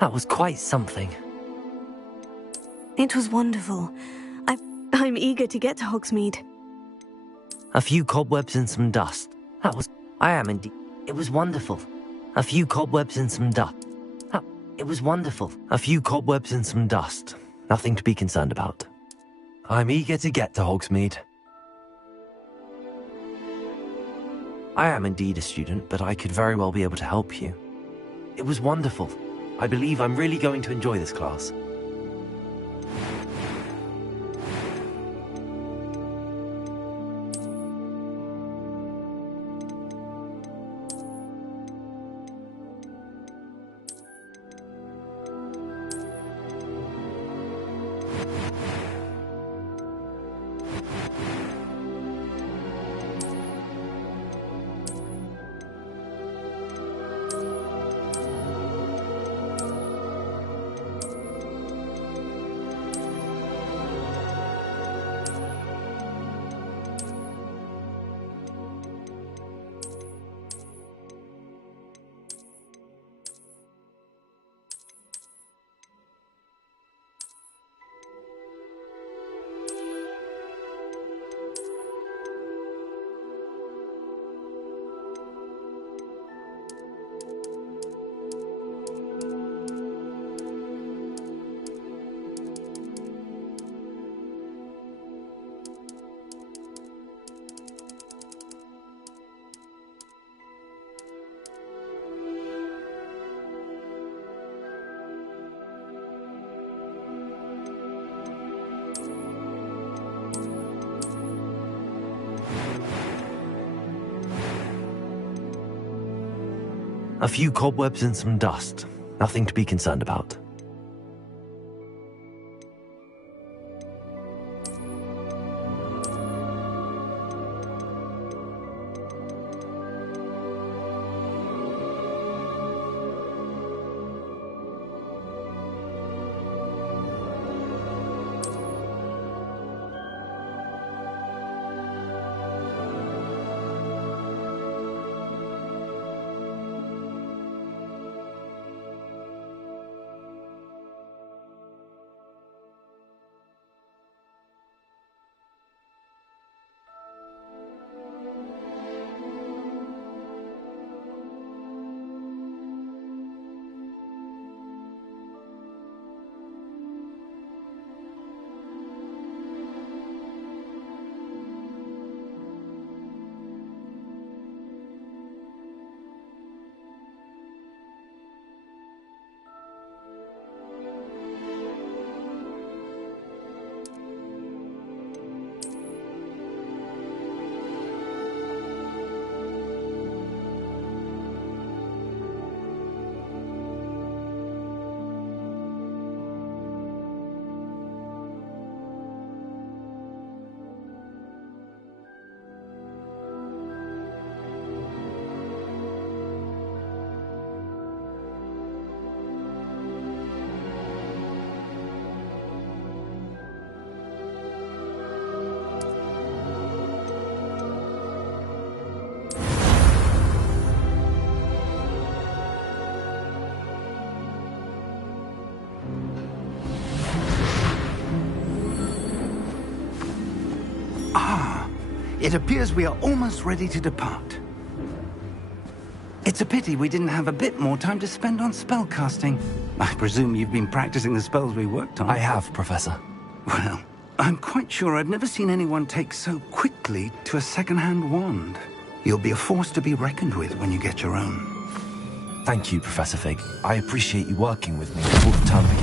That was quite something. It was wonderful. I'm eager to get to Hogsmeade. A few cobwebs and some dust. I am indeed. It was wonderful. A few cobwebs and some dust. It was wonderful. A few cobwebs and some dust. Nothing to be concerned about. I'm eager to get to Hogsmeade. I am indeed a student, but I could very well be able to help you. It was wonderful. I believe I'm really going to enjoy this class. A few cobwebs and some dust. Nothing to be concerned about. It appears we are almost ready to depart. It's a pity we didn't have a bit more time to spend on spellcasting. I presume you've been practicing the spells we worked on. I have, Professor. Well, I'm quite sure I've never seen anyone take so quickly to a second-hand wand. You'll be a force to be reckoned with when you get your own. Thank you, Professor Fig. I appreciate you working with me all the time.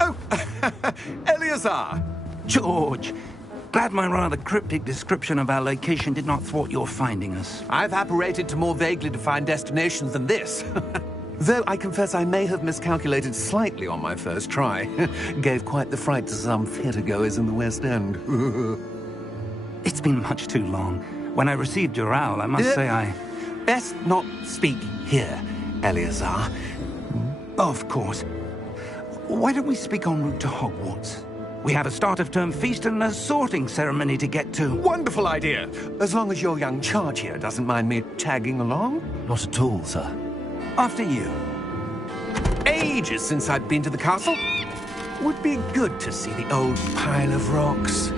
Oh, Eleazar! George! Glad my rather cryptic description of our location did not thwart your finding us. I've apparated to more vaguely defined destinations than this. Though I confess I may have miscalculated slightly on my first try. Gave quite the fright to some theatre-goers in the West End. It's been much too long. When I received your owl, I must say I... Best not speak here, Eleazar. Of course. Why don't we speak en route to Hogwarts? We have a start-of-term feast and a sorting ceremony to get to. Wonderful idea! As long as your young charge here doesn't mind me tagging along. Not at all, sir. After you. Ages since I'd been to the castle. Would be good to see the old pile of rocks.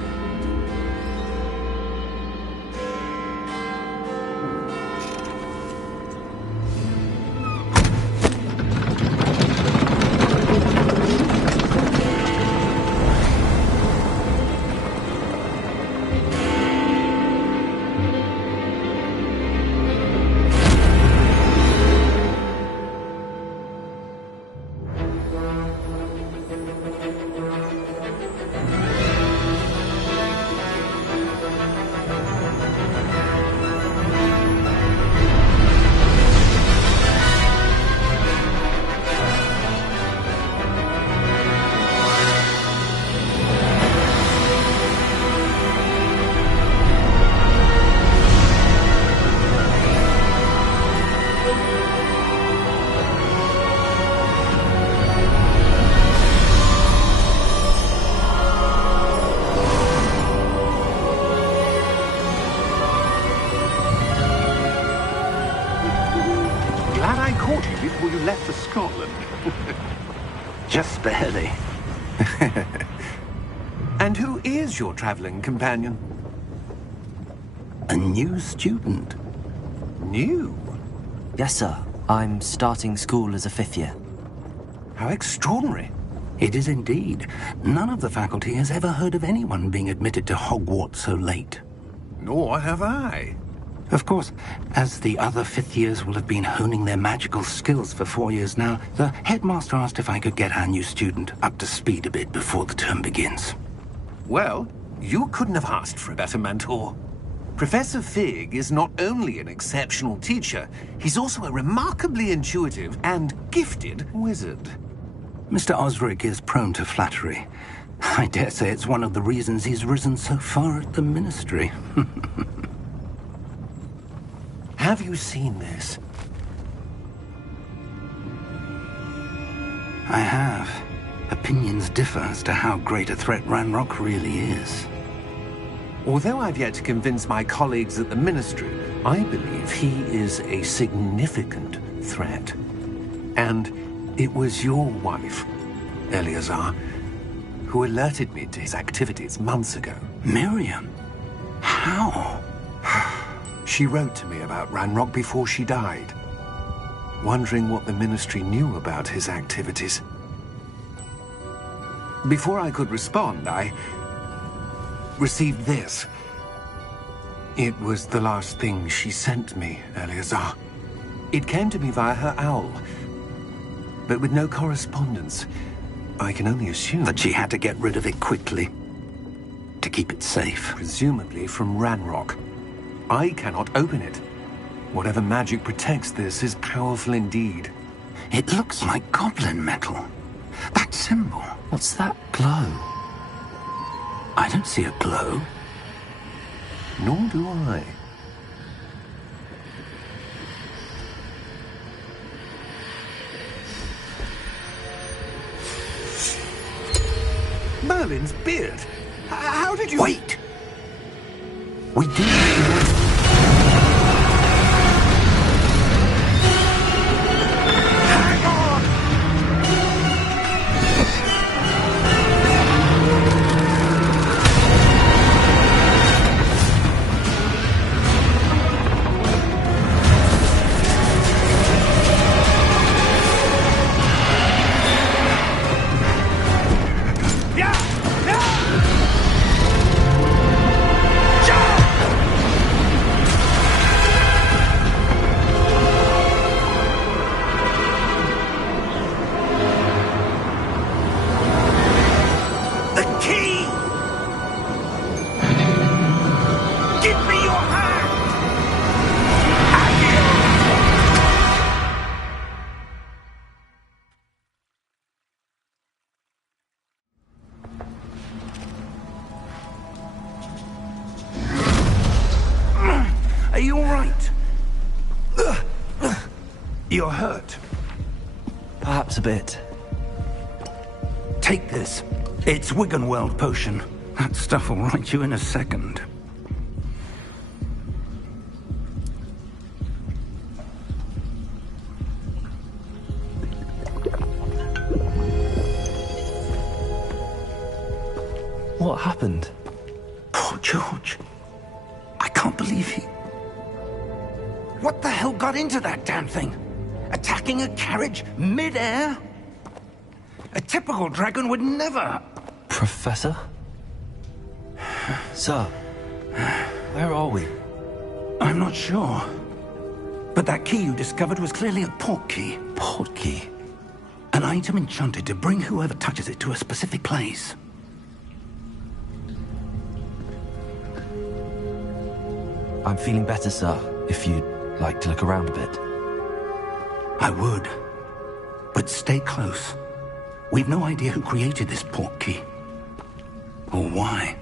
Before you left for Scotland. Just barely. And who is your traveling companion? A new student. New? Yes, sir. I'm starting school as a 5th year. How extraordinary. It is indeed. None of the faculty has ever heard of anyone being admitted to Hogwarts so late. Nor have I. Of course, as the other 5th years will have been honing their magical skills for 4 years now, the headmaster asked if I could get our new student up to speed a bit before the term begins. Well, you couldn't have asked for a better mentor. Professor Fig is not only an exceptional teacher, he's also a remarkably intuitive and gifted wizard. Mr. Osric is prone to flattery. I dare say it's one of the reasons he's risen so far at the Ministry. Have you seen this? I have. Opinions differ as to how great a threat Ranrock really is. Although I've yet to convince my colleagues at the Ministry, I believe he is a significant threat. And it was your wife, Eleazar, who alerted me to his activities months ago. Miriam? How? She wrote to me about Ranrock before she died, wondering what the Ministry knew about his activities. Before I could respond, I received this. It was the last thing she sent me, Eleazar. It came to me via her owl, but with no correspondence. I can only assume that she had to get rid of it quickly, to keep it safe. Presumably from Ranrock. I cannot open it. Whatever magic protects this is powerful indeed. It looks like goblin metal. That symbol. What's that glow? I don't see a glow. Nor do I. Merlin's beard. How did you... Wait! We do... Are you all right? You're hurt. Perhaps a bit. Take this. It's Wiggenweld potion. That stuff will right you in a second. What happened? Poor George. I can't believe he... What the hell got into that damn thing? Attacking a carriage mid-air? A typical dragon would never... Professor? Sir, where are we? I'm not sure. But that key you discovered was clearly a port key. Port key? An item enchanted to bring whoever touches it to a specific place. I'm feeling better, sir, if you'd like to look around a bit. I would. But stay close. We've no idea who created this port key. Or why.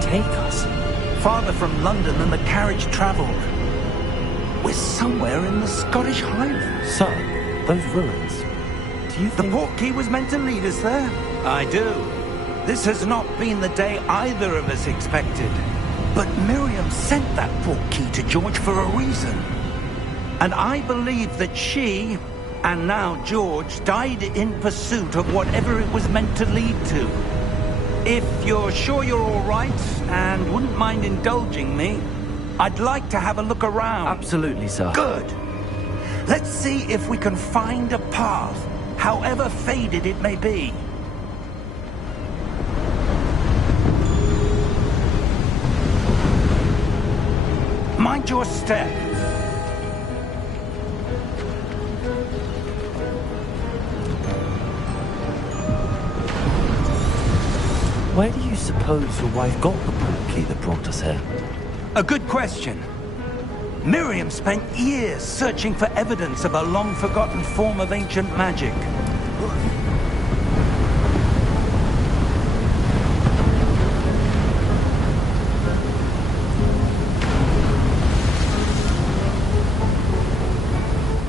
Take us? Farther from London than the carriage travelled. We're somewhere in the Scottish Highlands. Sir, those ruins. Do you The think... port key was meant to lead us there? I do. This has not been the day either of us expected. But Miriam sent that port key to George for a reason. And I believe that she, and now George, died in pursuit of whatever it was meant to lead to. If you're sure you're all right, and wouldn't mind indulging me, I'd like to have a look around. Absolutely, sir. Good. Let's see if we can find a path, however faded it may be. Mind your step. Where do you suppose your wife got the port key that brought us here? A good question. Miriam spent years searching for evidence of a long-forgotten form of ancient magic.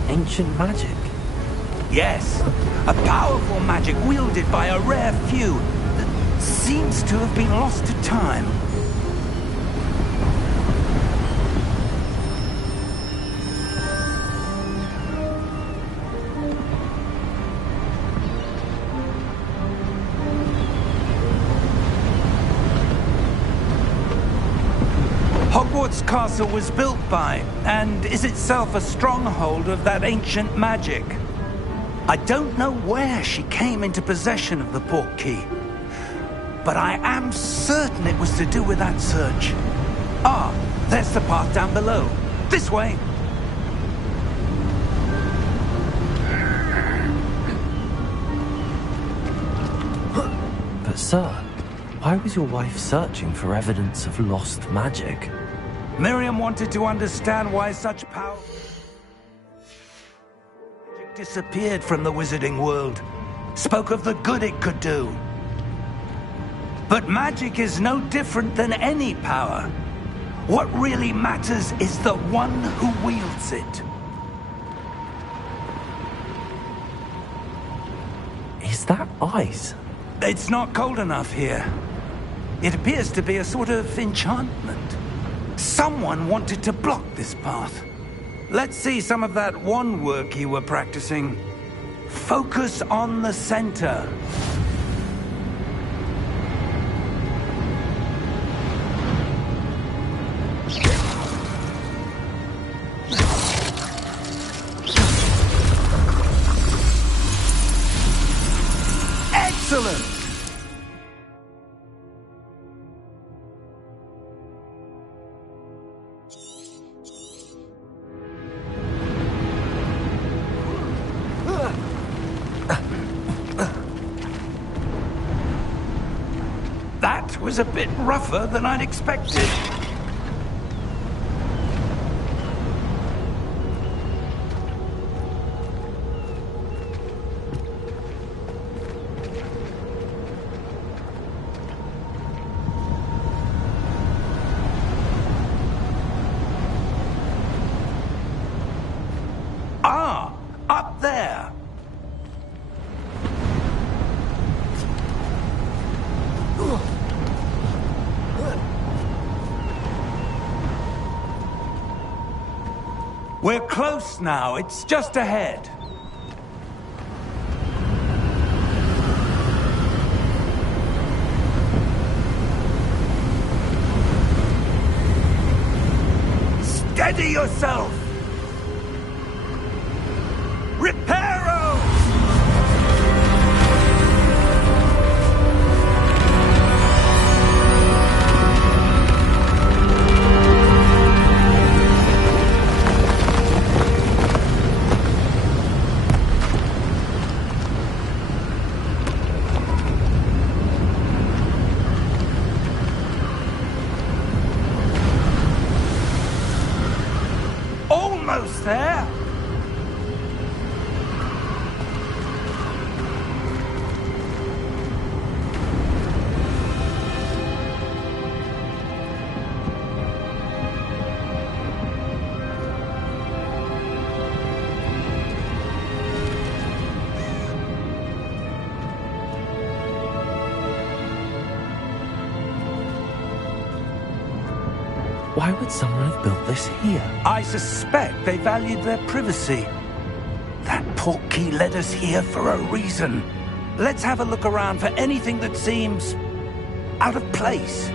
Ancient magic? Yes, a powerful magic wielded by a rare few that seems to have been lost to time. Hogwarts Castle was built by, and is itself a stronghold of that ancient magic. I don't know where she came into possession of the port key, but I am certain it was to do with that search. Ah, there's the path down below. This way. But sir, why was your wife searching for evidence of lost magic? Miriam wanted to understand why such power disappeared from the wizarding world. Spoke of the good it could do. But magic is no different than any power. What really matters is the one who wields it. Is that ice? It's not cold enough here. It appears to be a sort of enchantment. Someone wanted to block this path. Let's see some of that wand work you were practicing. Focus on the center. Excellent! That was a bit rougher than I'd expected. Ah, up there. We're close now. It's just ahead. Steady yourself! Reparo! Almost there! Why would someone have built this here? I suspect they valued their privacy. That portkey led us here for a reason. Let's have a look around for anything that seems out of place.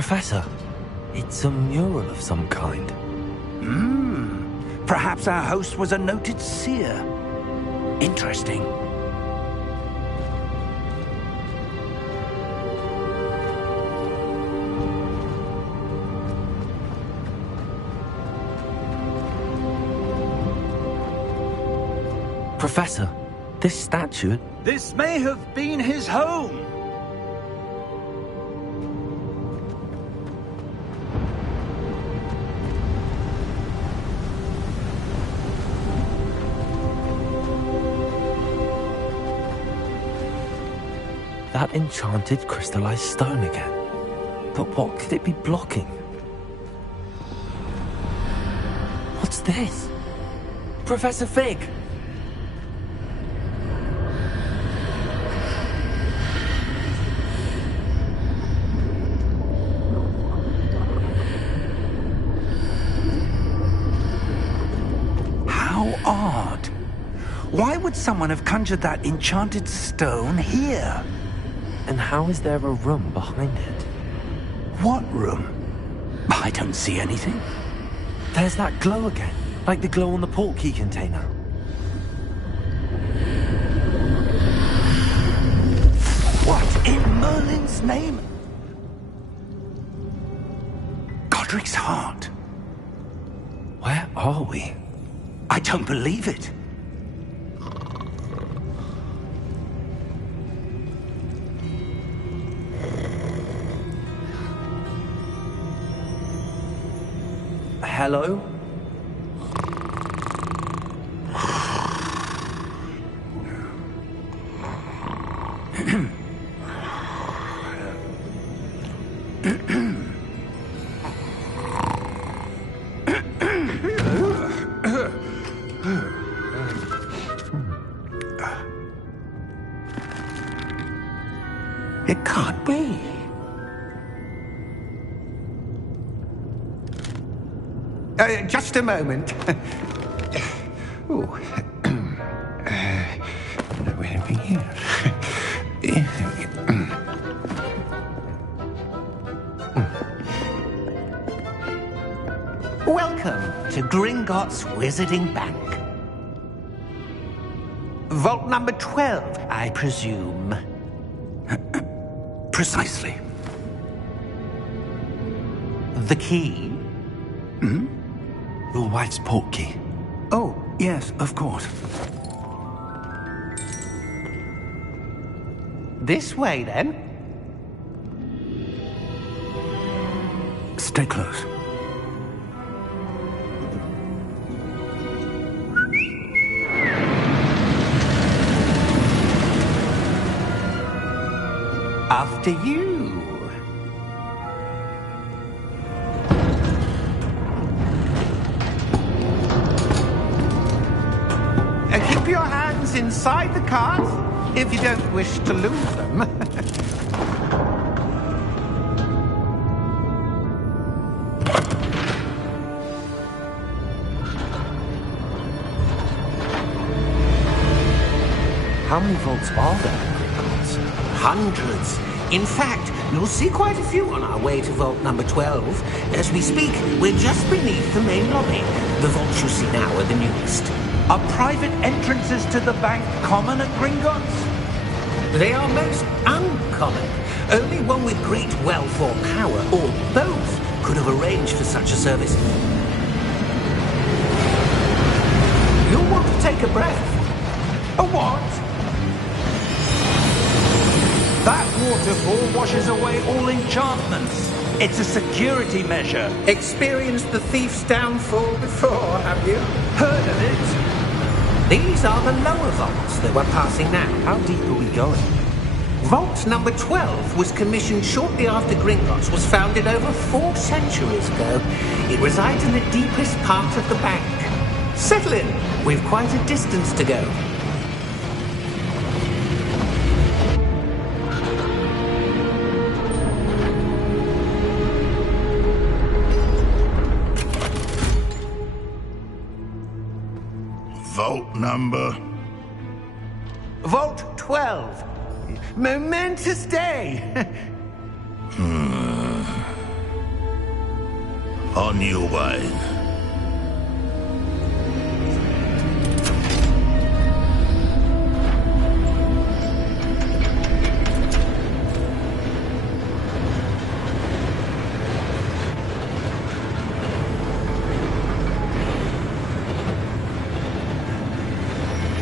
Professor, it's a mural of some kind. Perhaps our host was a noted seer. Interesting. Professor, this statue... This may have been his home. That enchanted crystallized stone again. But what could it be blocking? What's this? Professor Fig! How odd. Why would someone have conjured that enchanted stone here? And how is there a room behind it? What room? I don't see anything. There's that glow again, like the glow on the portkey container. What in Merlin's name? Godric's heart. Where are we? I don't believe it. Hello? It can't be. Just a moment. Oh. Where are we here? Welcome to Gringotts Wizarding Bank. Vault number 12, I presume. Precisely. The key? Your wife's portkey. Oh, yes, of course. This way, then. Stay close. After you. Keep your hands inside the cart if you don't wish to lose them. How many vaults are there in Gringotts? Hundreds. In fact, you'll see quite a few on our way to vault number 12. As we speak, we're just beneath the main lobby. The vaults you see now are the newest. Are private entrances to the bank common at Gringotts? They are most uncommon. Only one with great wealth or power, or both, could have arranged for such a service. You'll want to take a breath. A what? That waterfall washes away all enchantments. It's a security measure. Experienced the thief's downfall before, have you? Heard of it? These are the lower vaults that we're passing now. How deep are we going? Vault number 12 was commissioned shortly after Gringotts was founded over 4 centuries ago. It resides in the deepest part of the bank. Settle in. We've quite a distance to go. Vault number? Vault 12. Momentous day. On your way.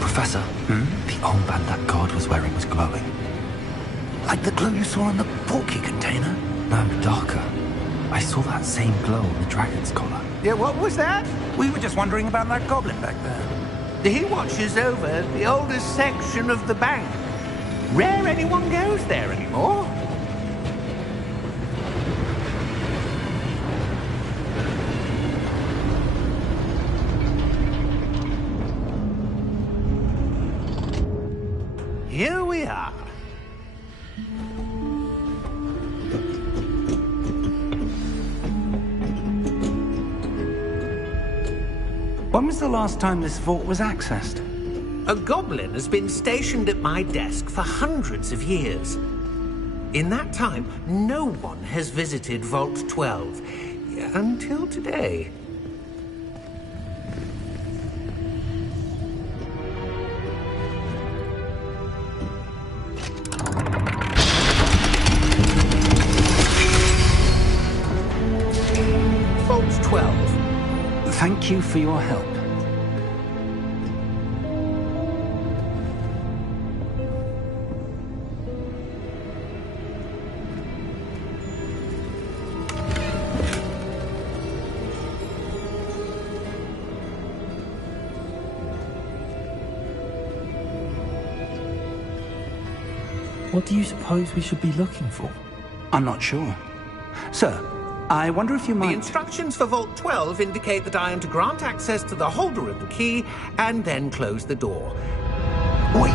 Professor, the armband that guard was wearing was glowing. Like the glow you saw on the porky container? No, darker. I saw that same glow on the dragon's collar. Yeah, what was that? We were just wondering about that goblin back there. He watches over the oldest section of the bank. Rare anyone goes there anymore. Here we are. When was the last time this vault was accessed? A goblin has been stationed at my desk for hundreds of years. In that time, no one has visited Vault 12. Until today. Vault 12. Thank you for your help. What do you suppose we should be looking for? I'm not sure. Sir, I wonder if you The might... instructions for Vault 12 indicate that I am to grant access to the holder of the key and then close the door. Wait!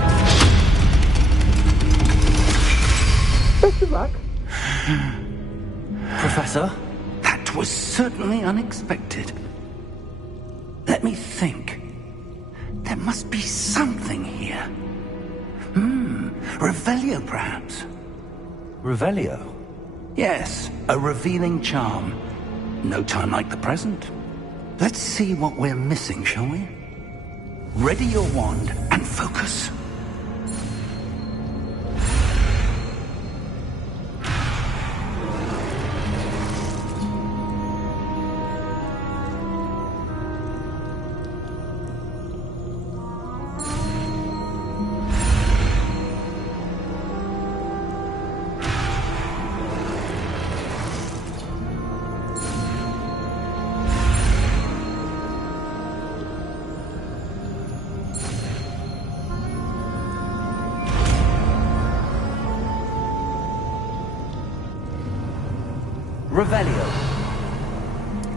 Best of luck. Professor? That was certainly unexpected. Let me think. There must be something here. Revelio, perhaps? Revelio? Yes, a revealing charm. No time like the present. Let's see what we're missing, shall we? Ready your wand and focus. Revelio.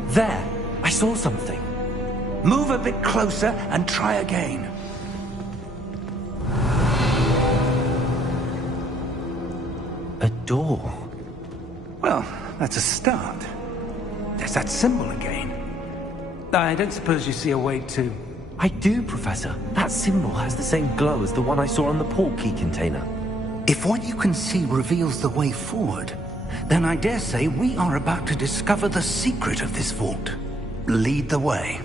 There! I saw something. Move a bit closer and try again. A door. Well, that's a start. There's that symbol again. I don't suppose you see a way to... I do, Professor. That symbol has the same glow as the one I saw on the portkey container. If what you can see reveals the way forward, then I dare say we are about to discover the secret of this vault. Lead the way.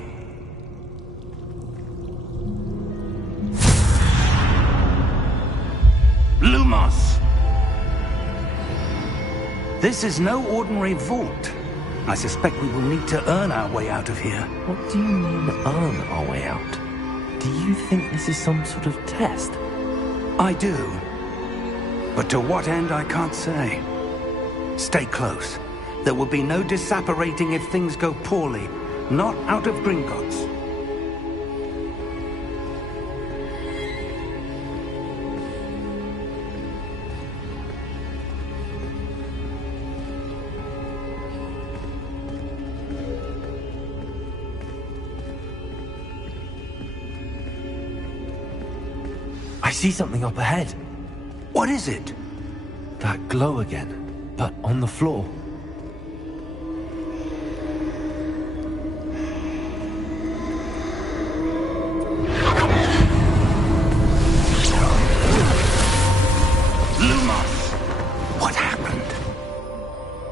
Lumos! This is no ordinary vault. I suspect we will need to earn our way out of here. What do you mean, earn our way out? Do you think this is some sort of test? I do. But to what end, I can't say. Stay close. There will be no disapparating if things go poorly. Not out of Gringotts. I see something up ahead. What is it? That glow again, but on the floor. Lumos! What happened?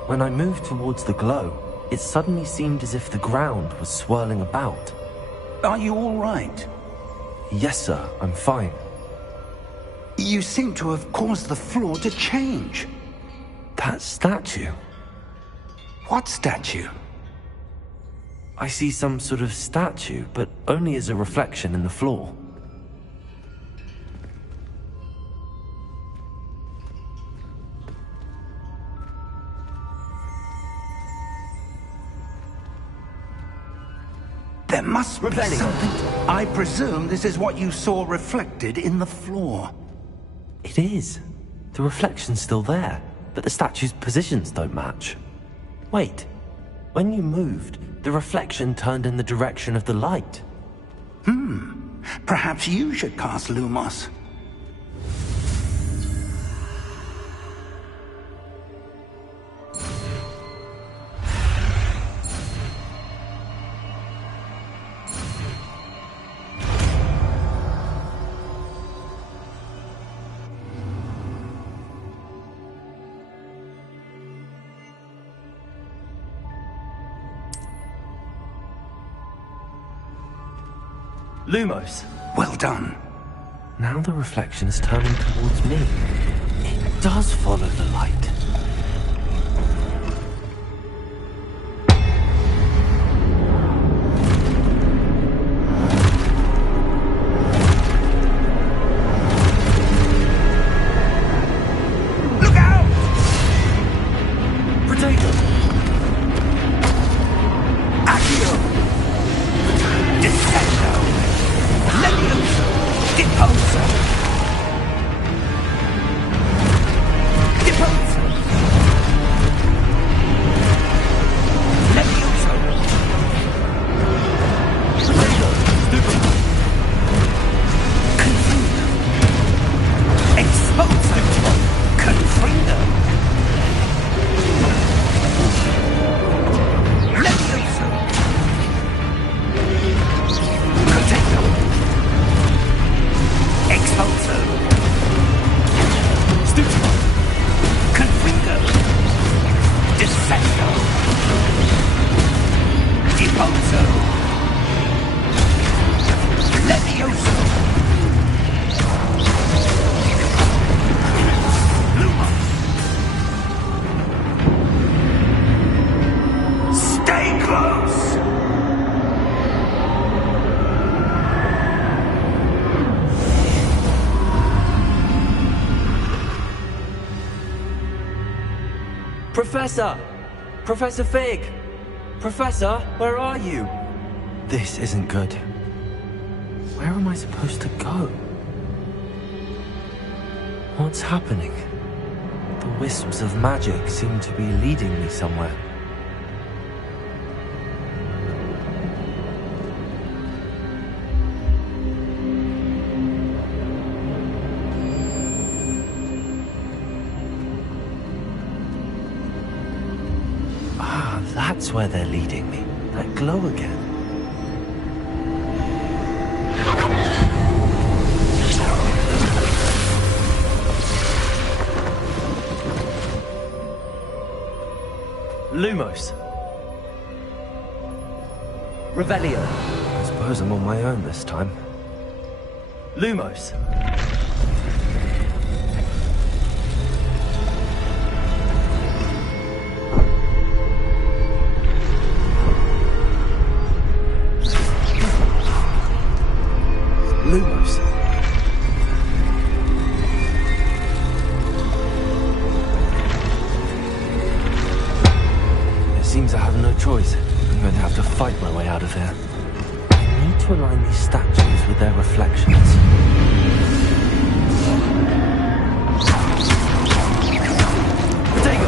When I moved towards the glow, it suddenly seemed as if the ground was swirling about. Are you all right? Yes, sir, I'm fine. You seem to have caused the floor to change. That statue? What statue? I see some sort of statue, but only as a reflection in the floor. There must be something. I presume this is what you saw reflected in the floor. It is. The reflection's still there, but the statue's positions don't match. Wait. When you moved, the reflection turned in the direction of the light. Perhaps you should cast Lumos. Lumos! Well done. Now the reflection is turning towards me. It does follow the light. Look out! Potato! Accio! Descendo! Levioso! Deposo! Deposo! Levioso! Potato! Stupid! Confundo! Exposo! Confrindo! Levioso! Potato! Exposo! Stupid! Confrindo! Descendo! Deposo! Levioso! Lumos! Stay close! Professor! Professor Fig! Professor, where are you? This isn't good. Where am I supposed to go? What's happening? The wisps of magic seem to be leading me somewhere. Ah, that's where they're leading me. That glow again. Lumos. Revelio. I suppose I'm on my own this time. Lumos. Lumos. It seems I have no choice. I'm going to have to fight my way out of here. I need to align these statues with their reflections. Potato!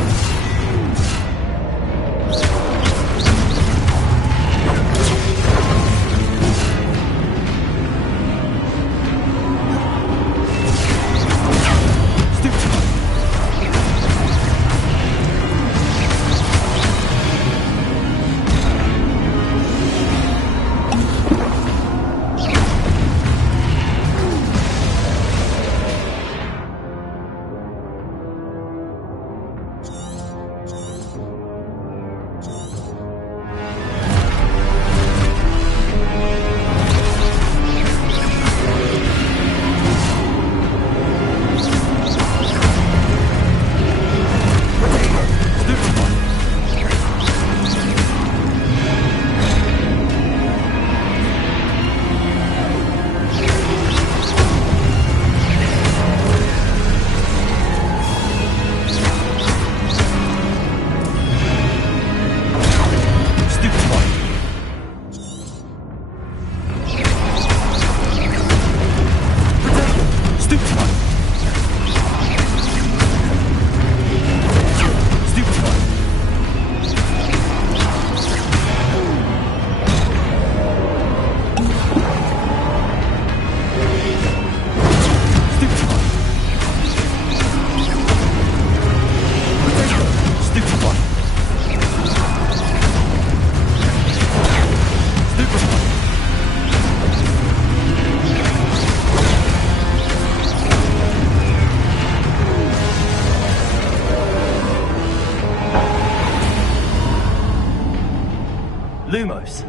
knows?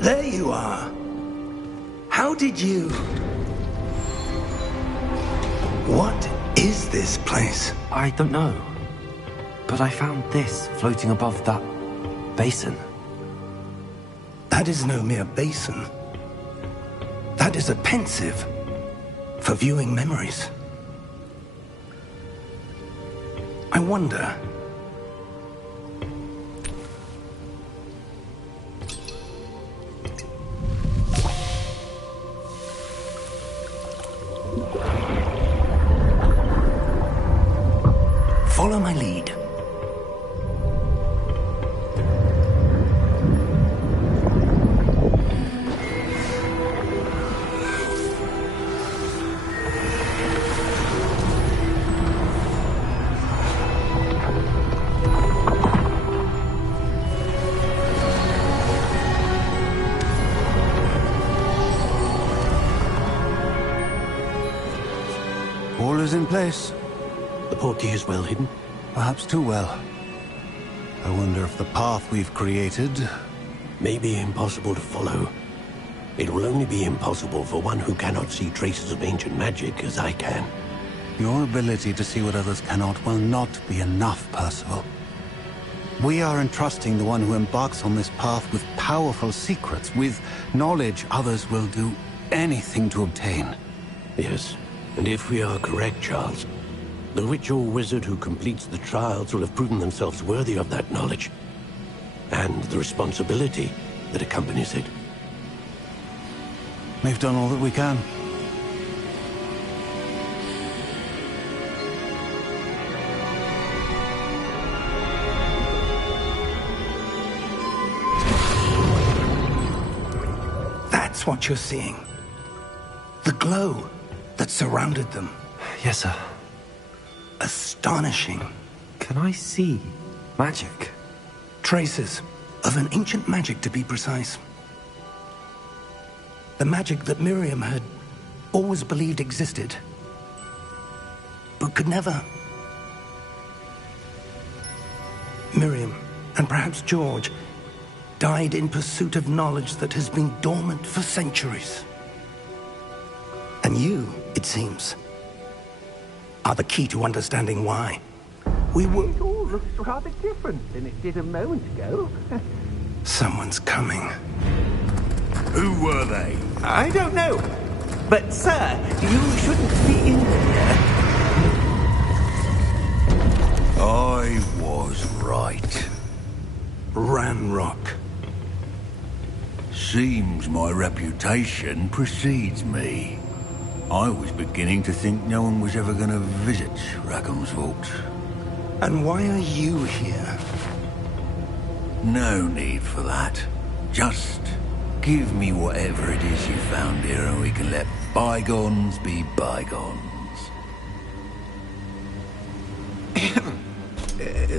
There you are. How did you... What is this place? I don't know. But I found this floating above that basin. That is no mere basin. That is a pensive for viewing memories. I wonder... Follow my lead. All is in place. The portkey is well hidden. Perhaps too well. I wonder if the path we've created... May be impossible to follow. It will only be impossible for one who cannot see traces of ancient magic as I can. Your ability to see what others cannot will not be enough, Percival. We are entrusting the one who embarks on this path with powerful secrets, with knowledge others will do anything to obtain. Yes, and if we are correct, Charles, the witch or wizard who completes the trials will have proven themselves worthy of that knowledge, and the responsibility that accompanies it. We've done all that we can. That's what you're seeing. The glow that surrounded them. Yes, sir. Astonishing. Can I see magic? Traces of an ancient magic, to be precise. The magic that Miriam had always believed existed, but could never. Miriam, and perhaps George, died in pursuit of knowledge that has been dormant for centuries. And you, it seems, are the key to understanding why. It all looks rather different than it did a moment ago. Someone's coming. Who were they? I don't know. But, sir, you shouldn't be in here. I was right. Ranrock. Seems my reputation precedes me. I was beginning to think no one was ever going to visit Rackham's vault. And why are you here? No need for that. Just give me whatever it is you found here and we can let bygones be bygones.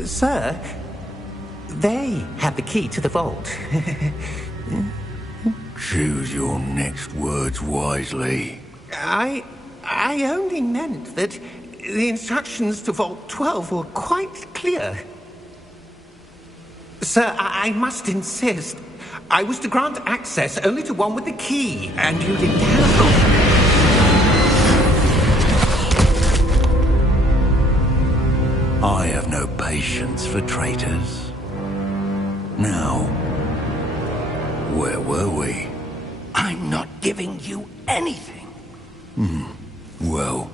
Sir, they have the key to the vault. Choose your next words wisely. I only meant that the instructions to Vault 12 were quite clear. Sir, I must insist. I was to grant access only to one with the key, and you didn't have them. I have no patience for traitors. Now, where were we? I'm not giving you anything. Well,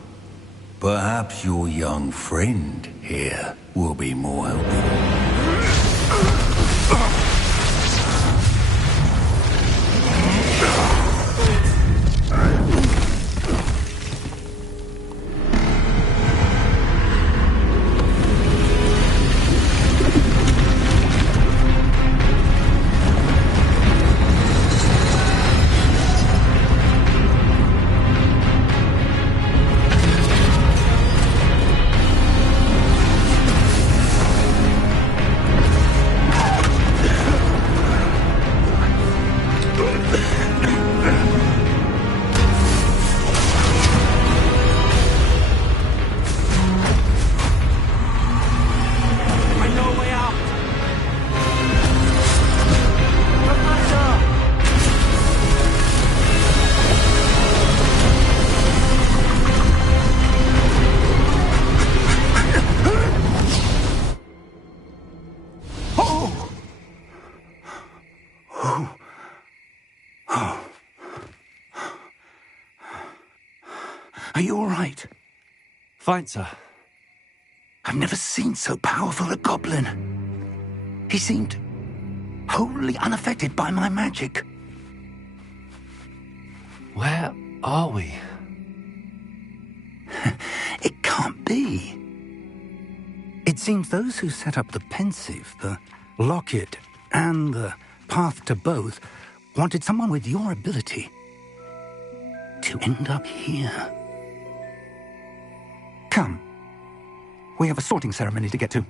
perhaps your young friend here will be more helpful. Are you all right? Fine, sir. I've never seen so powerful a goblin. He seemed wholly unaffected by my magic. Where are we? It can't be. It seems those who set up the pensive, the locket, and the path to both wanted someone with your ability to end up here. Come. We have a sorting ceremony to get to.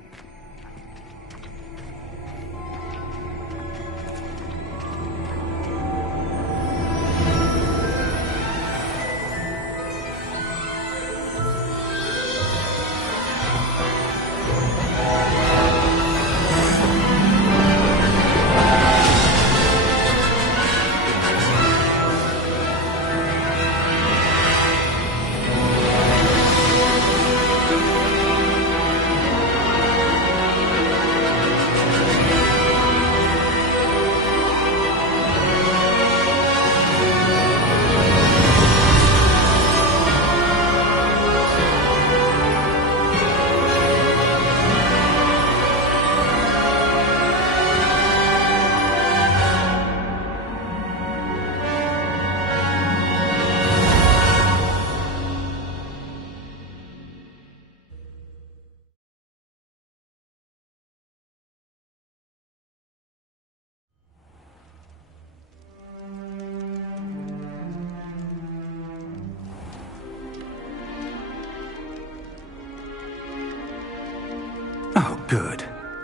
Oh, good.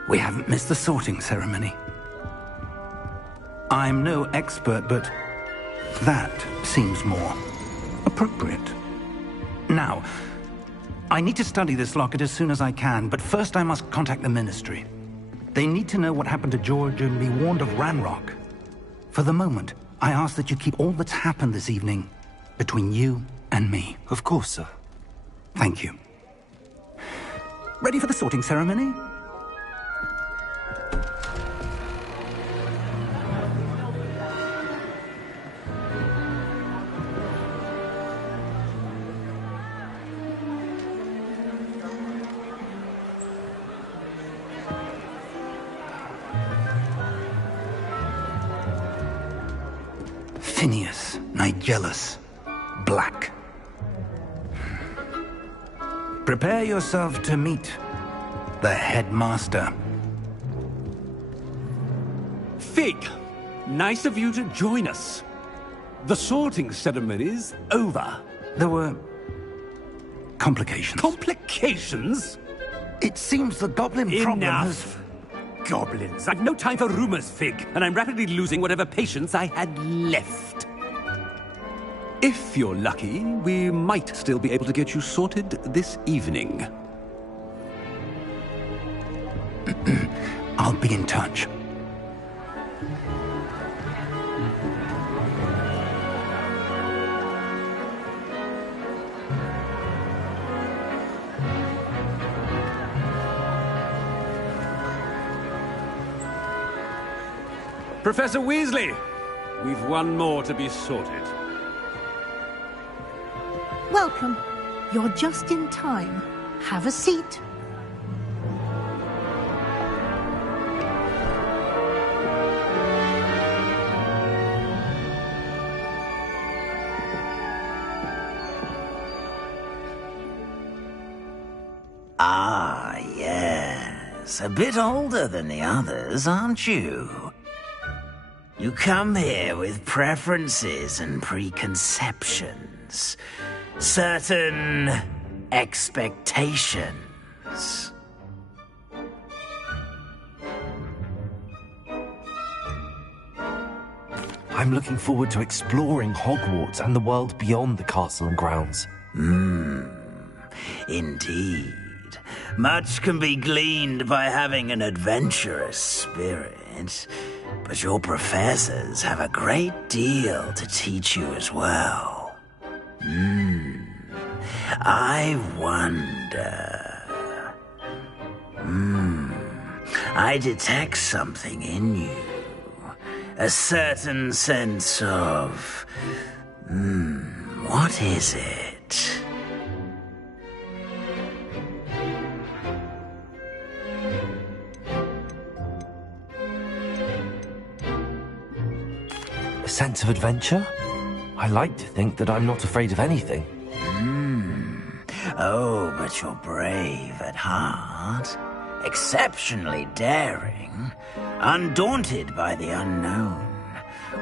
We haven't missed the sorting ceremony. I'm no expert, but that seems more appropriate. Now, I need to study this locket as soon as I can, but first I must contact the Ministry. They need to know what happened to George and be warned of Ranrock. For the moment, I ask that you keep all that's happened this evening between you and me. Of course, sir. Thank you. Ready for the sorting ceremony? Phineas, Nigellus, Black. Prepare yourself to meet the headmaster. Fig, nice of you to join us. The sorting ceremony's over. There were complications. Complications? It seems the goblin problem has... Enough. Goblins. I've no time for rumors, Fig, and I'm rapidly losing whatever patience I had left. If you're lucky, we might still be able to get you sorted this evening. I'll be in touch. Professor Weasley, we've one more to be sorted. Welcome. You're just in time. Have a seat. Ah, yes. A bit older than the others, aren't you? You come here with preferences and preconceptions. Certain expectations. I'm looking forward to exploring Hogwarts and the world beyond the castle and grounds. Indeed. Much can be gleaned by having an adventurous spirit, but your professors have a great deal to teach you as well. I wonder... I detect something in you. A certain sense of... what is it? A sense of adventure? I like to think that I'm not afraid of anything. Oh, but you're brave at heart. Exceptionally daring. Undaunted by the unknown.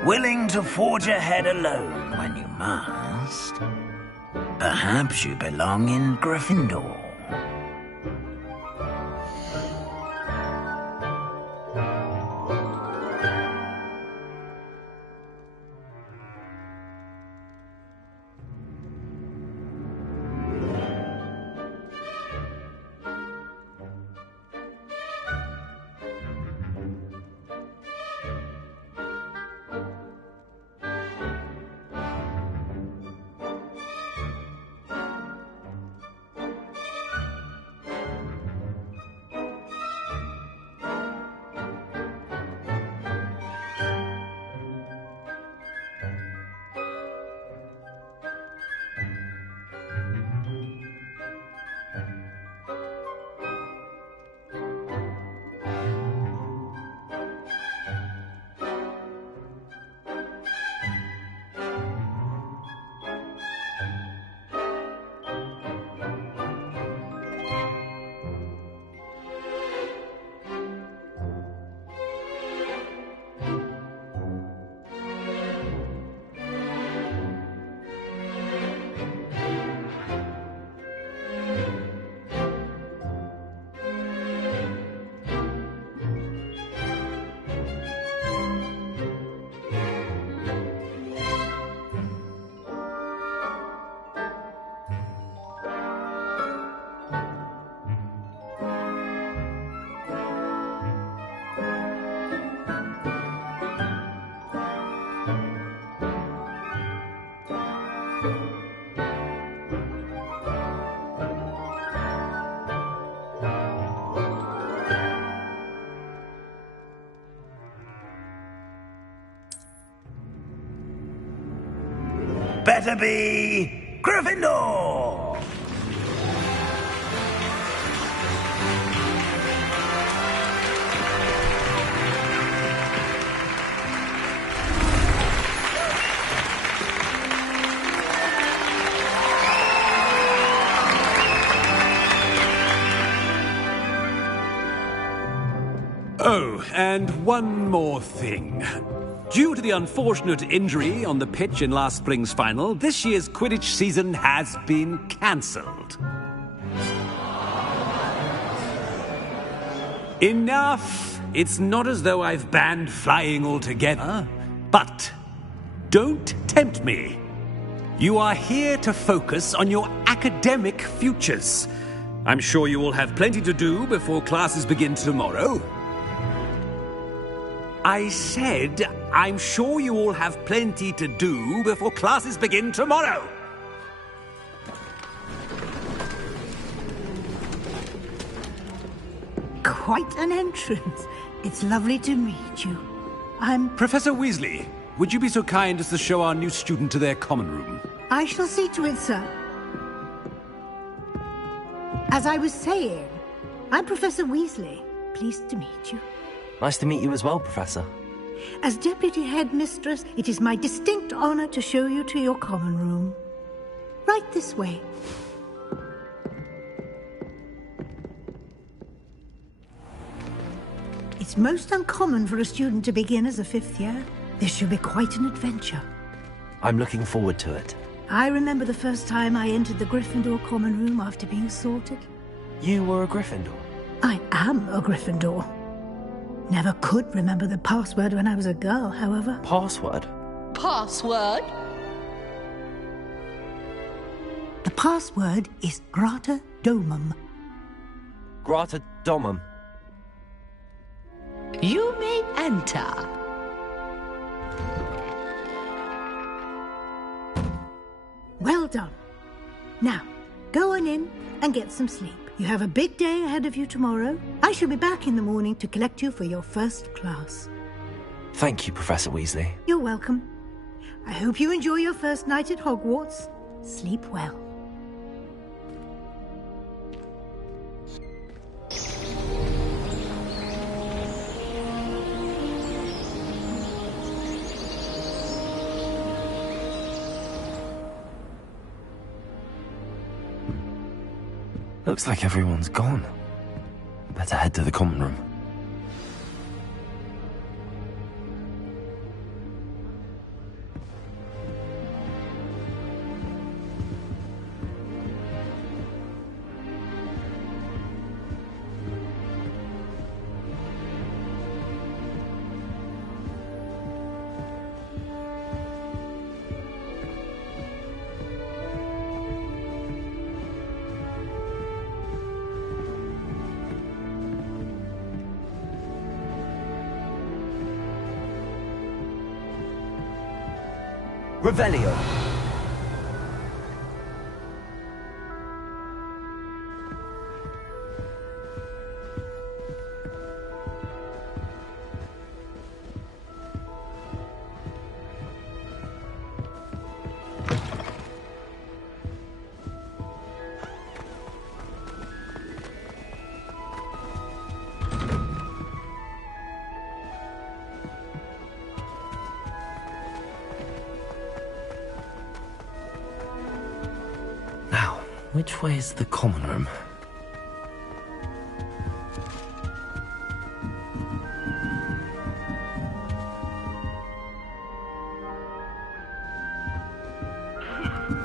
Willing to forge ahead alone when you must. Perhaps you belong in Gryffindor. Better be Gryffindor! Oh, and one more thing. Due to the unfortunate injury on the pitch in last spring's final, this year's Quidditch season has been cancelled. Enough! It's not as though I've banned flying altogether. But don't tempt me. You are here to focus on your academic futures. I'm sure you will have plenty to do before classes begin tomorrow. I said, I'm sure you all have plenty to do before classes begin tomorrow. Quite an entrance. It's lovely to meet you. Professor Weasley, would you be so kind as to show our new student to their common room? I shall see to it, sir. As I was saying, I'm Professor Weasley. Pleased to meet you. Nice to meet you as well, Professor. As Deputy Headmistress, it is my distinct honor to show you to your common room. Right this way. It's most uncommon for a student to begin as a 5th year. This should be quite an adventure. I'm looking forward to it. I remember the first time I entered the Gryffindor common room after being sorted. You were a Gryffindor? I am a Gryffindor. Never could remember the password when I was a girl, however. Password? Password? The password is Grata Domum. Grata Domum. You may enter. Well done. Now, go on in and get some sleep. You have a big day ahead of you tomorrow. I shall be back in the morning to collect you for your first class. Thank you, Professor Weasley. You're welcome. I hope you enjoy your first night at Hogwarts. Sleep well. Looks like everyone's gone. Better head to the common room. Revelio. Which way is the common room?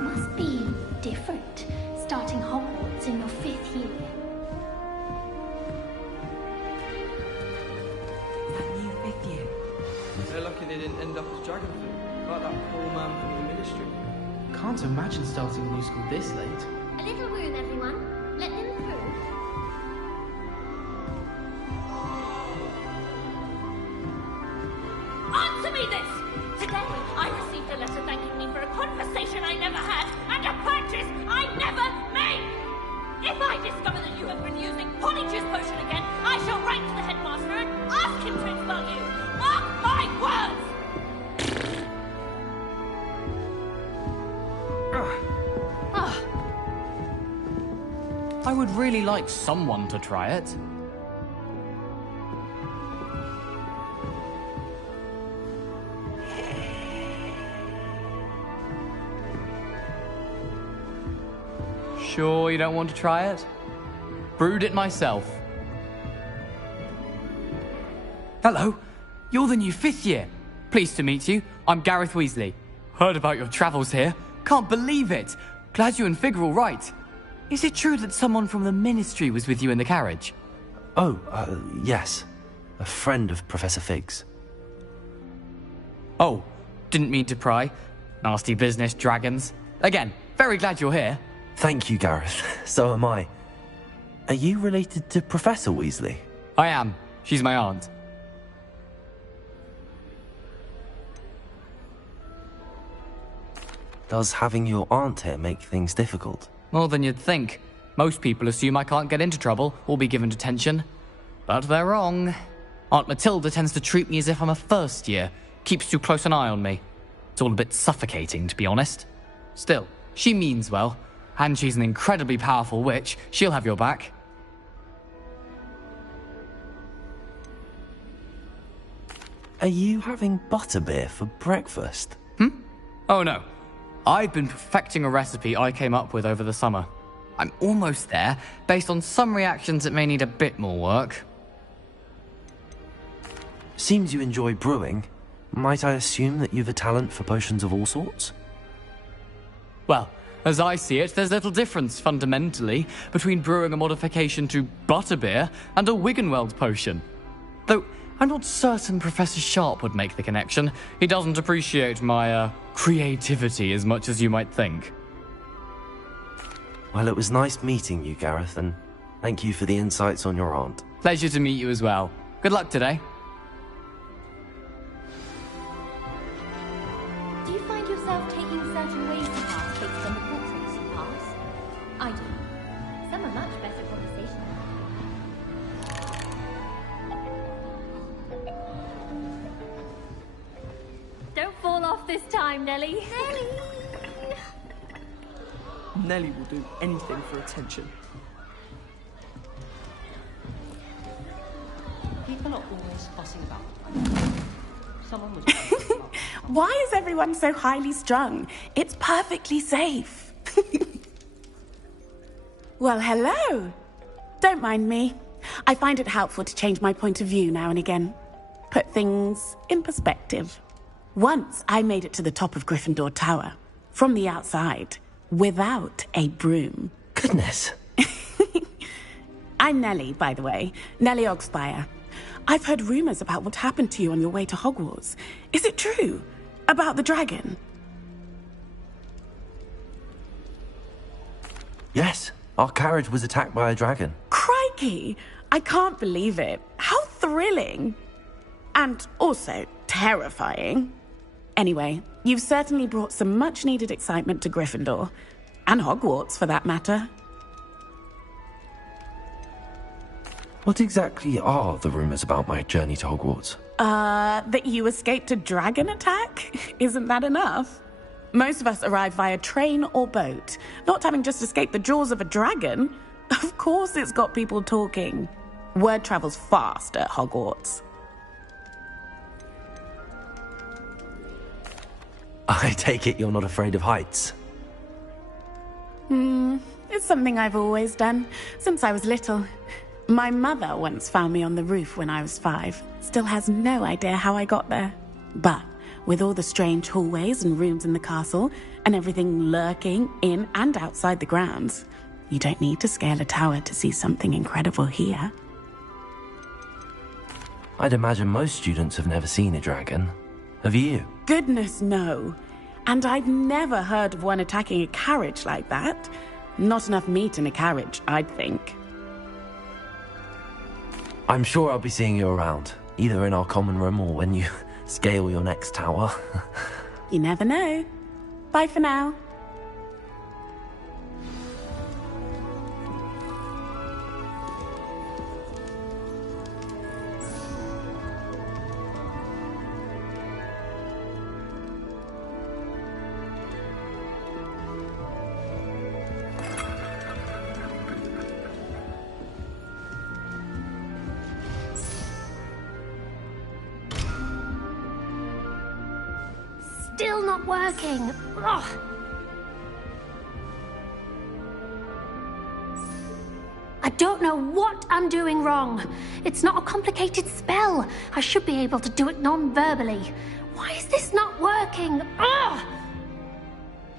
Must be different, starting Hogwarts in your 5th year. That new 5th year. They're lucky they didn't end up as dragon food, like that poor man from the ministry. Can't imagine starting a new school this late. A little room, everyone. Let them through. Answer me this! Today, I received a letter thanking me for a conversation I never had and a purchase I never made! If I discover that you have been using Polyjuice Potion again, I shall write to the headmaster and ask him to expel you! Mark my words! I would really like someone to try it. Sure you don't want to try it? Brewed it myself. Hello, you're the new 5th year. Pleased to meet you. I'm Gareth Weasley. Heard about your travels here. Can't believe it. Glad you and Fig are all right. Is it true that someone from the Ministry was with you in the carriage? Oh, yes. A friend of Professor Fig's. Oh, didn't mean to pry. Nasty business, dragons. Again, very glad you're here. Thank you, Gareth. So am I. Are you related to Professor Weasley? I am. She's my aunt. Does having your aunt here make things difficult? More than you'd think. Most people assume I can't get into trouble or be given detention. But they're wrong. Aunt Matilda tends to treat me as if I'm a first year, keeps too close an eye on me. It's all a bit suffocating, to be honest. Still, she means well, and she's an incredibly powerful witch. She'll have your back. Are you having butterbeer for breakfast? Oh no. I've been perfecting a recipe I came up with over the summer. I'm almost there. Based on some reactions, it may need a bit more work. Seems you enjoy brewing. Might I assume that you've a talent for potions of all sorts? Well, as I see it, there's little difference, fundamentally, between brewing a modification to butterbeer and a Wiggenweld potion. Though, I'm not certain Professor Sharp would make the connection. He doesn't appreciate my, creativity as much as you might think. Well, it was nice meeting you, Gareth, and thank you for the insights on your aunt. Pleasure to meet you as well. Good luck today. Do you find yourself taking certain ways to pass based on the portraits you pass? I do. Some are much better conversation. Don't fall off this time, Nellie. Nellie! Nellie will do anything for attention. People are always fussing about. Someone was. Why is everyone so highly strung? It's perfectly safe. Well, hello. Don't mind me. I find it helpful to change my point of view now and again. Put things in perspective. Once I made it to the top of Gryffindor Tower, from the outside, without a broom. Goodness. I'm Nellie, by the way. Nellie Ogspire. I've heard rumors about what happened to you on your way to Hogwarts. Is it true? About the dragon? Yes, our carriage was attacked by a dragon. Crikey! I can't believe it. How thrilling! And also terrifying. Anyway, you've certainly brought some much-needed excitement to Gryffindor. And Hogwarts, for that matter. What exactly are the rumors about my journey to Hogwarts? That you escaped a dragon attack? Isn't that enough? Most of us arrive via train or boat, not having just escaped the jaws of a dragon. Of course it's got people talking. Word travels fast at Hogwarts. I take it you're not afraid of heights? It's something I've always done, since I was little. My mother once found me on the roof when I was 5. Still has no idea how I got there. But with all the strange hallways and rooms in the castle, and everything lurking in and outside the grounds, you don't need to scale a tower to see something incredible here. I'd imagine most students have never seen a dragon. Have you? Goodness, no. And I've never heard of one attacking a carriage like that. Not enough meat in a carriage, I'd think. I'm sure I'll be seeing you around, either in our common room or when you scale your next tower. You never know. Bye for now. Still not working. Ugh. I don't know what I'm doing wrong. It's not a complicated spell. I should be able to do it non-verbally. Why is this not working? Ugh.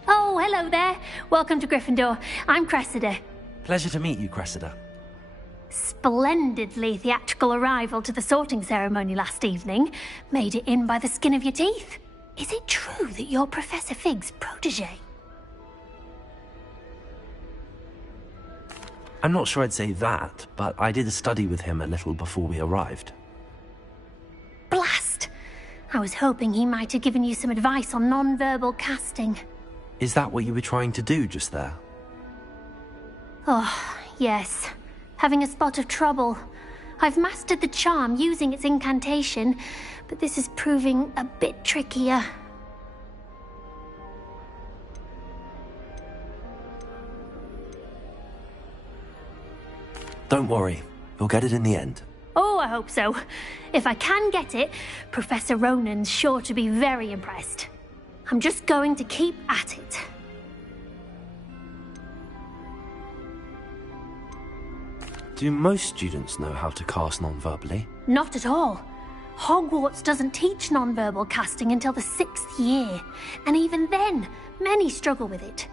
Oh, hello there. Welcome to Gryffindor. I'm Cressida. Pleasure to meet you, Cressida. Splendidly theatrical arrival to the sorting ceremony last evening. Made it in by the skin of your teeth. Is it true that you're Professor Fig's protege? I'm not sure I'd say that, but I did a study with him a little before we arrived. Blast! I was hoping he might have given you some advice on non-verbal casting. Is that what you were trying to do just there? Oh, yes. Having a spot of trouble. I've mastered the charm using its incantation, but this is proving a bit trickier. Don't worry, you'll get it in the end. Oh, I hope so. If I can get it, Professor Ronan's sure to be very impressed. I'm just going to keep at it. Do most students know how to cast non-verbally? Not at all. Hogwarts doesn't teach nonverbal casting until the 6th year, and even then, many struggle with it.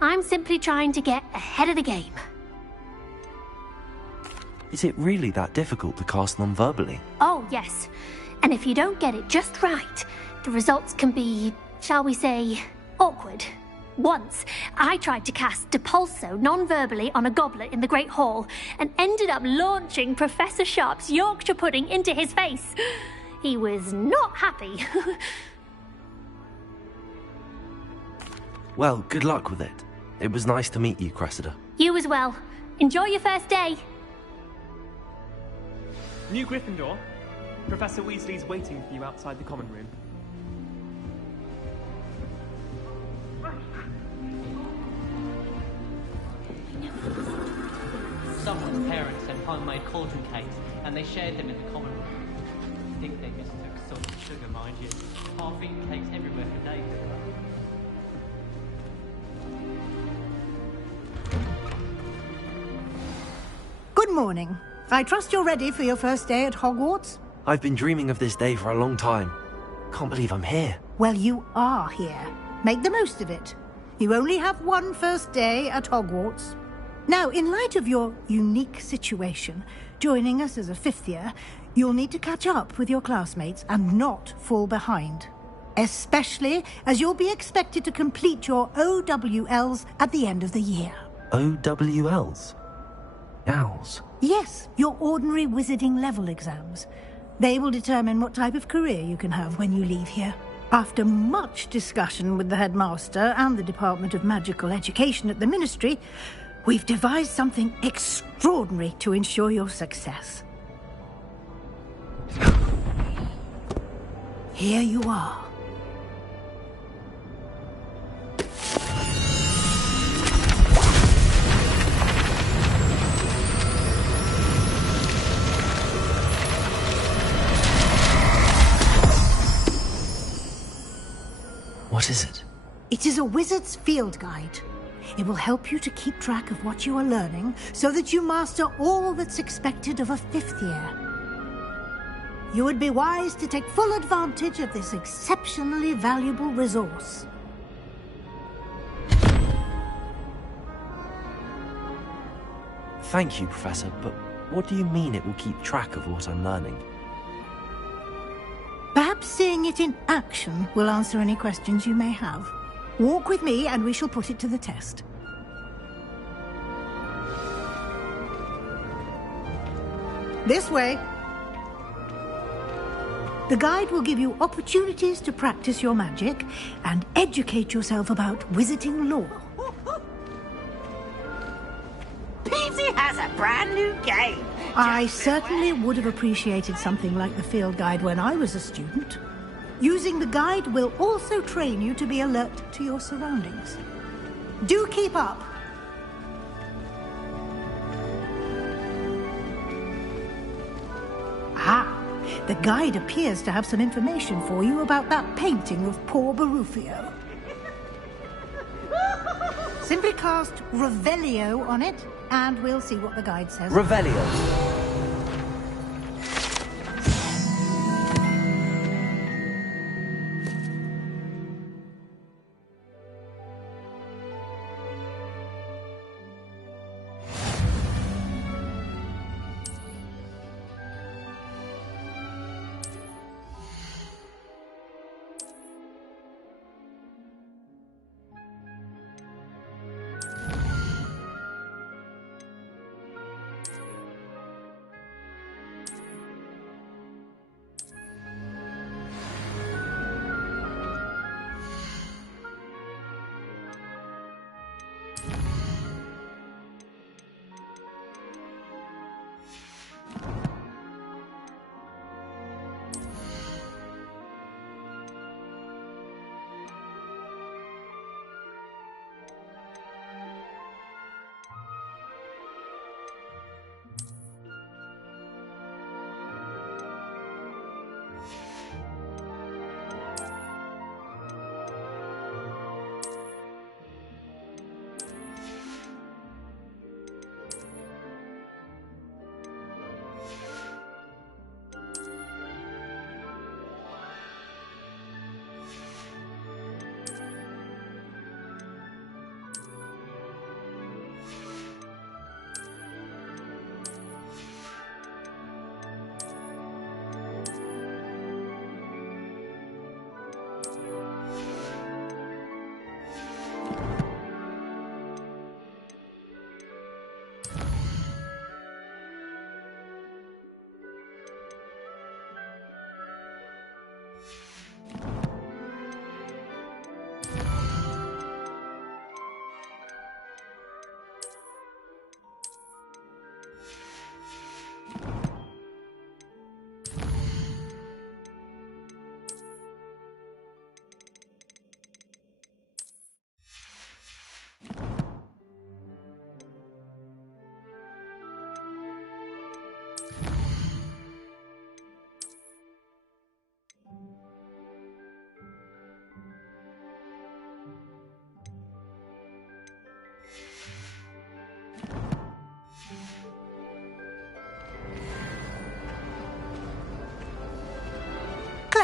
I'm simply trying to get ahead of the game. Is it really that difficult to cast non-verbally? Oh, yes. And if you don't get it just right, the results can be, shall we say, awkward. Once, I tried to cast Depulso non-verbally on a goblet in the Great Hall and ended up launching Professor Sharp's Yorkshire pudding into his face. He was not happy. Well, good luck with it. It was nice to meet you, Cressida. You as well. Enjoy your first day. New Gryffindor. Professor Weasley's waiting for you outside the common room. Someone's parents sent homemade cauldron cakes, and they shared them in the common room. I think they mistook salt and sugar, mind you. Half-eaten cakes everywhere for days. Good morning. I trust you're ready for your first day at Hogwarts? I've been dreaming of this day for a long time. Can't believe I'm here. Well, you are here. Make the most of it. You only have one first day at Hogwarts. Now, in light of your unique situation, joining us as a 5th year, you'll need to catch up with your classmates and not fall behind. Especially as you'll be expected to complete your OWLs at the end of the year. OWLs? Owls? Yes, your ordinary wizarding level exams. They will determine what type of career you can have when you leave here. After much discussion with the headmaster and the Department of Magical Education at the Ministry, we've devised something extraordinary to ensure your success. Here you are. What is it? It is a wizard's field guide. It will help you to keep track of what you are learning so that you master all that's expected of a 5th year. You would be wise to take full advantage of this exceptionally valuable resource. Thank you, Professor, but what do you mean it will keep track of what I'm learning? Perhaps seeing it in action will answer any questions you may have. Walk with me and we shall put it to the test. This way. The guide will give you opportunities to practice your magic and educate yourself about wizarding lore. Peasy has a brand new game. I certainly would have appreciated something like the field guide when I was a student. Using the guide will also train you to be alert to your surroundings. Do keep up. Ah, the guide appears to have some information for you about that painting of poor Barufio. Simply cast Revelio on it, and we'll see what the guide says. Revelio.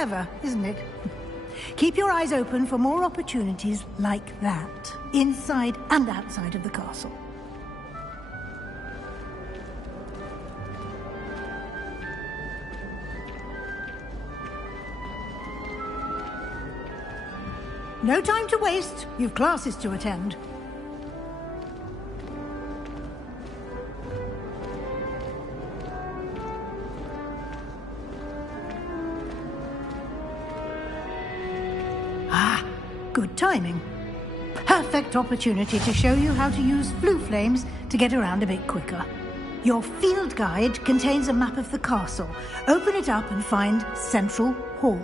Clever, isn't it? Keep your eyes open for more opportunities like that, inside and outside of the castle. No time to waste. You've classes to attend. Ah, good timing. Perfect opportunity to show you how to use flue flames to get around a bit quicker. Your field guide contains a map of the castle. Open it up and find Central Hall.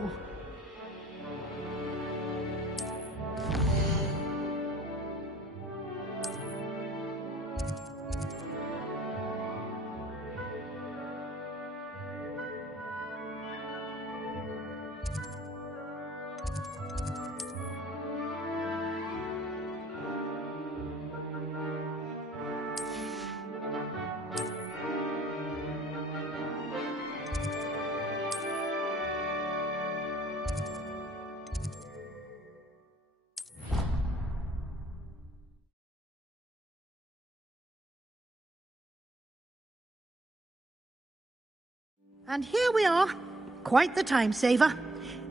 And here we are. Quite the time saver.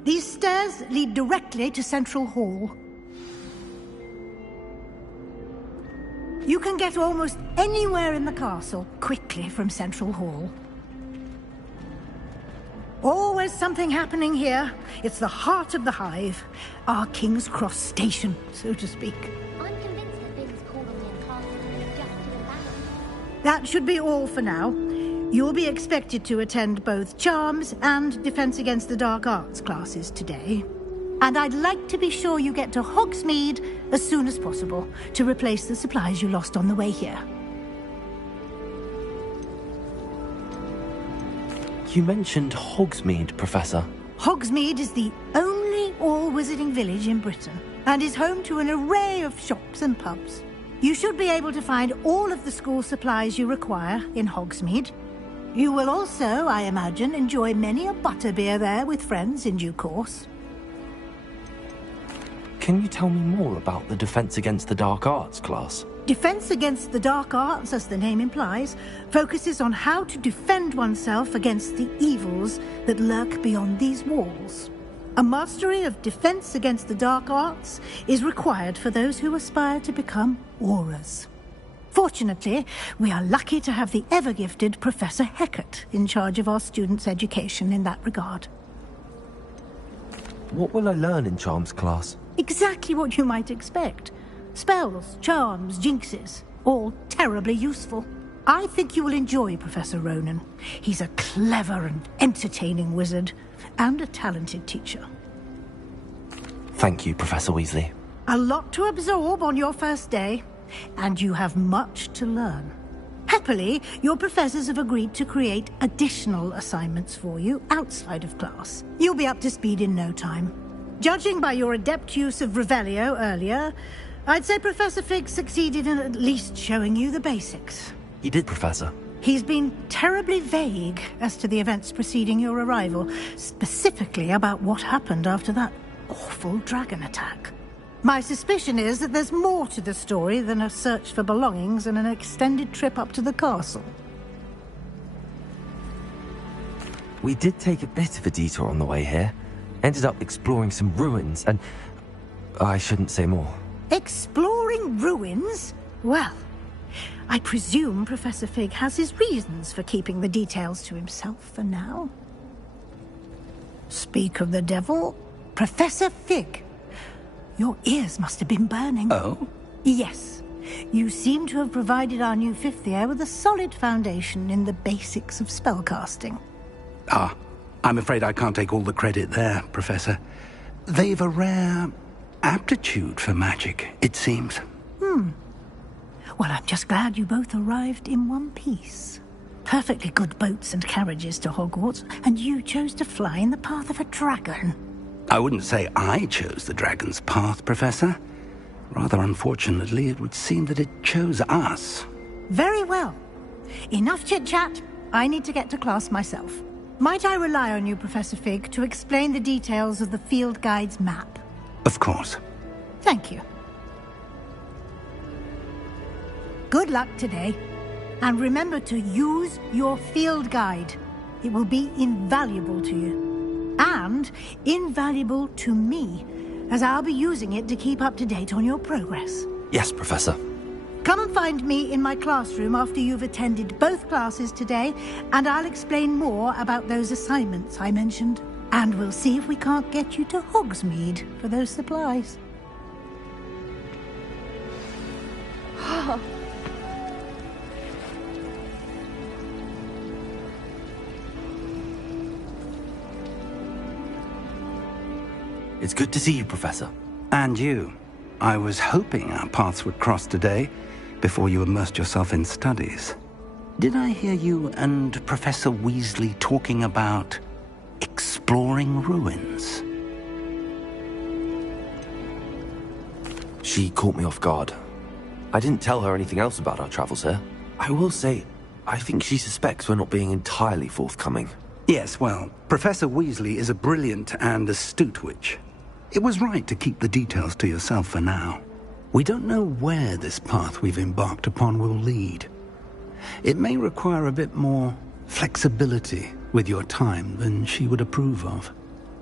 These stairs lead directly to Central Hall. You can get almost anywhere in the castle quickly from Central Hall. Always something happening here. It's the heart of the hive. Our King's Cross station, so to speak. I'm convinced that things called on the castle have just been balanced. That should be all for now. You'll be expected to attend both Charms and Defense Against the Dark Arts classes today. And I'd like to be sure you get to Hogsmeade as soon as possible to replace the supplies you lost on the way here. You mentioned Hogsmeade, Professor. Hogsmeade is the only all-wizarding village in Britain and is home to an array of shops and pubs. You should be able to find all of the school supplies you require in Hogsmeade. You will also, I imagine, enjoy many a butterbeer there with friends in due course. Can you tell me more about the Defense Against the Dark Arts class? Defense Against the Dark Arts, as the name implies, focuses on how to defend oneself against the evils that lurk beyond these walls. A mastery of Defense Against the Dark Arts is required for those who aspire to become auras. Fortunately, we are lucky to have the ever-gifted Professor Hecat in charge of our students' education in that regard. What will I learn in Charms class? Exactly what you might expect. Spells, charms, jinxes, all terribly useful. I think you will enjoy Professor Ronan. He's a clever and entertaining wizard, and a talented teacher. Thank you, Professor Weasley. A lot to absorb on your first day, and you have much to learn. Happily, your professors have agreed to create additional assignments for you outside of class. You'll be up to speed in no time. Judging by your adept use of Revelio earlier, I'd say Professor Fig succeeded in at least showing you the basics. He did, Professor. He's been terribly vague as to the events preceding your arrival, specifically about what happened after that awful dragon attack. My suspicion is that there's more to the story than a search for belongings and an extended trip up to the castle. We did take a bit of a detour on the way here. Ended up exploring some ruins and... I shouldn't say more. Exploring ruins? Well, I presume Professor Fig has his reasons for keeping the details to himself for now. Speak of the devil, Professor Fig. Your ears must have been burning. Oh? Yes. You seem to have provided our new fifth year with a solid foundation in the basics of spellcasting. Ah, I'm afraid I can't take all the credit there, Professor. They've a rare aptitude for magic, it seems. Well, I'm just glad you both arrived in one piece. Perfectly good boats and carriages to Hogwarts, and you chose to fly in the path of a dragon. I wouldn't say I chose the dragon's path, Professor. Rather unfortunately, it would seem that it chose us. Very well. Enough chit-chat. I need to get to class myself. Might I rely on you, Professor Fig, to explain the details of the field guide's map? Of course. Thank you. Good luck today. And remember to use your field guide. It will be invaluable to you. And invaluable to me, as I'll be using it to keep up to date on your progress. Yes, Professor. Come and find me in my classroom after you've attended both classes today, and I'll explain more about those assignments I mentioned. And we'll see if we can't get you to Hogsmeade for those supplies. It's good to see you, Professor. And you. I was hoping our paths would cross today, before you immersed yourself in studies. Did I hear you and Professor Weasley talking about exploring ruins? She caught me off guard. I didn't tell her anything else about our travels here. I will say, I think she suspects we're not being entirely forthcoming. Yes, well, Professor Weasley is a brilliant and astute witch. It was right to keep the details to yourself for now. We don't know where this path we've embarked upon will lead. It may require a bit more flexibility with your time than she would approve of.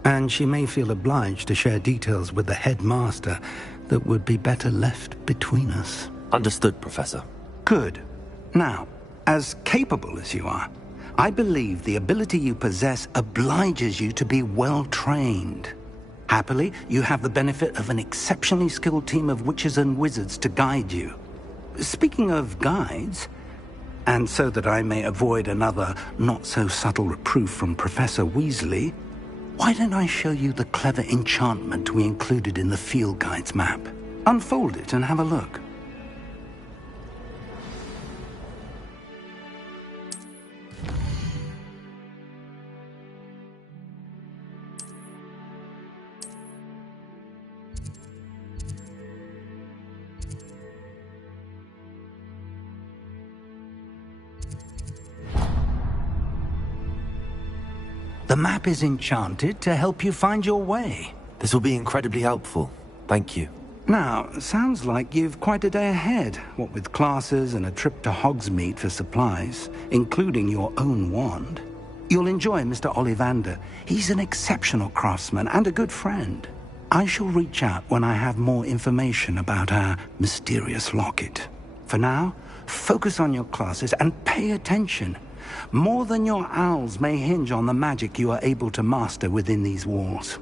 And she may feel obliged to share details with the headmaster that would be better left between us. Understood, Professor. Good. Now, as capable as you are, I believe the ability you possess obliges you to be well trained. Happily, you have the benefit of an exceptionally skilled team of witches and wizards to guide you. Speaking of guides, and so that I may avoid another not-so-subtle reproof from Professor Weasley, why don't I show you the clever enchantment we included in the field guide's map? Unfold it and have a look. The map is enchanted to help you find your way. This will be incredibly helpful. Thank you. Now, sounds like you've quite a day ahead, what with classes and a trip to Hogsmeade for supplies, including your own wand. You'll enjoy Mr. Ollivander. He's an exceptional craftsman and a good friend. I shall reach out when I have more information about our mysterious locket. For now, focus on your classes and pay attention. More than your owls may hinge on the magic you are able to master within these walls.